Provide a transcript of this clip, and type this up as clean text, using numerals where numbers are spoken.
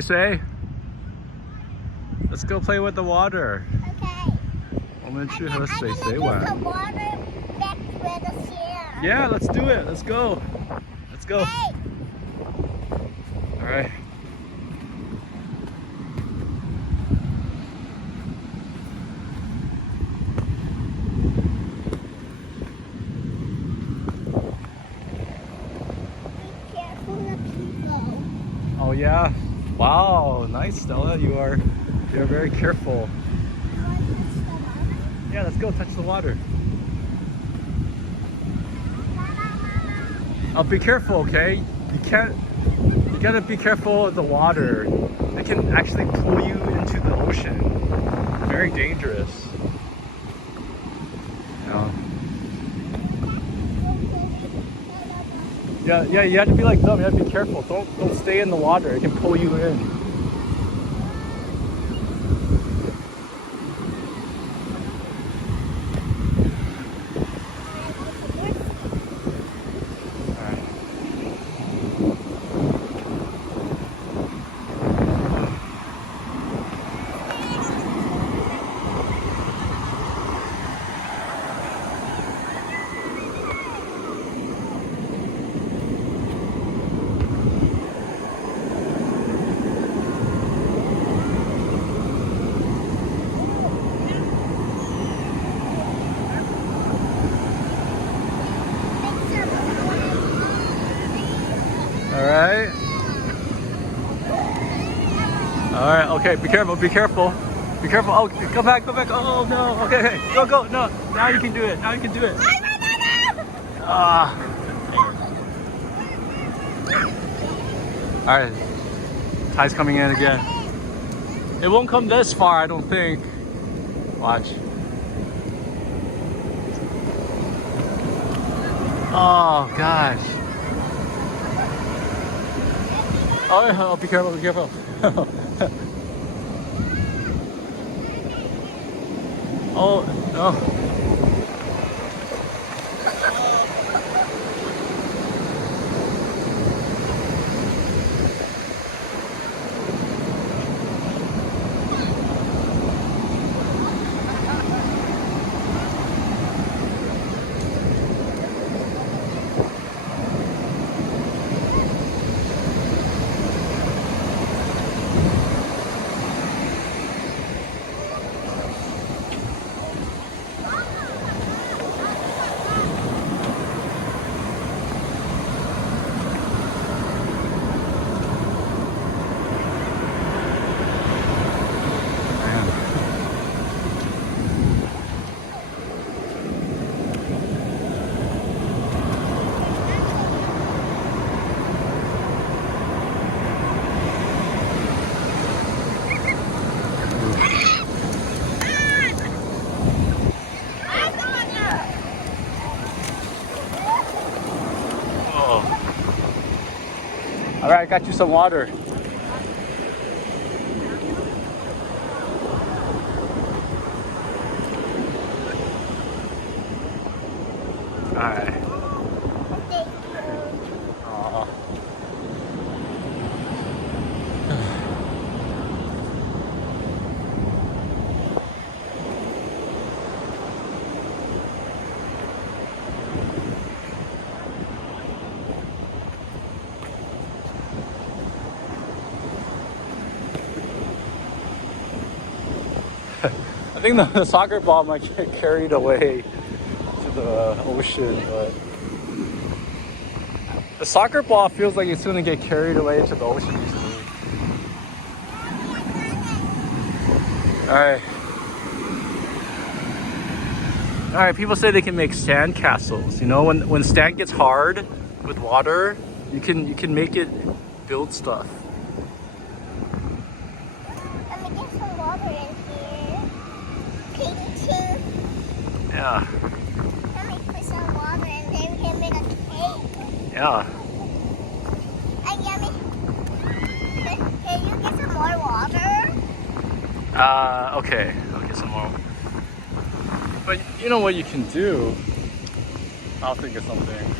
say. Let's go play with the water. Okay. 我们去和 I'm 水 gonna 水 get 玩。 the water back where the chair. Yeah, let's do it. Let's go. Let's go. Hey, All right. be careful of people. Oh yeah. Wow. Nice, Stella. You're very careful. You want to touch the water? Yeah, let's go touch the water. Oh, be careful, okay? You gotta be careful of the water. It can actually pull you into the ocean. Very dangerous. Yeah, you have to be like them. You have to be careful. Don't stay in the water. It can pull you in. All right, okay, be careful, be careful. Be careful. Oh, go back. Oh, no. Okay, go. No, now you can do it. Ah. All right, tide's coming in again. It won't come this far, I don't think. Watch. Oh, gosh. Oh, be careful. Oh, no. All right, I got you some water. All right. Aw. I think the soccer ball might get carried away to the ocean, but the soccer ball feels like it's gonna get carried away to the ocean easily. All right, people say they can make sand castles. You know, when sand gets hard with water, you can make it build stuff. Let me get some water in here. Painting. Yeah. Let me put some water and then we can make a cake. Yeah. And Yummy, can you get some more water? Okay. I'll get some more. But you know what you can do? I'll think of something.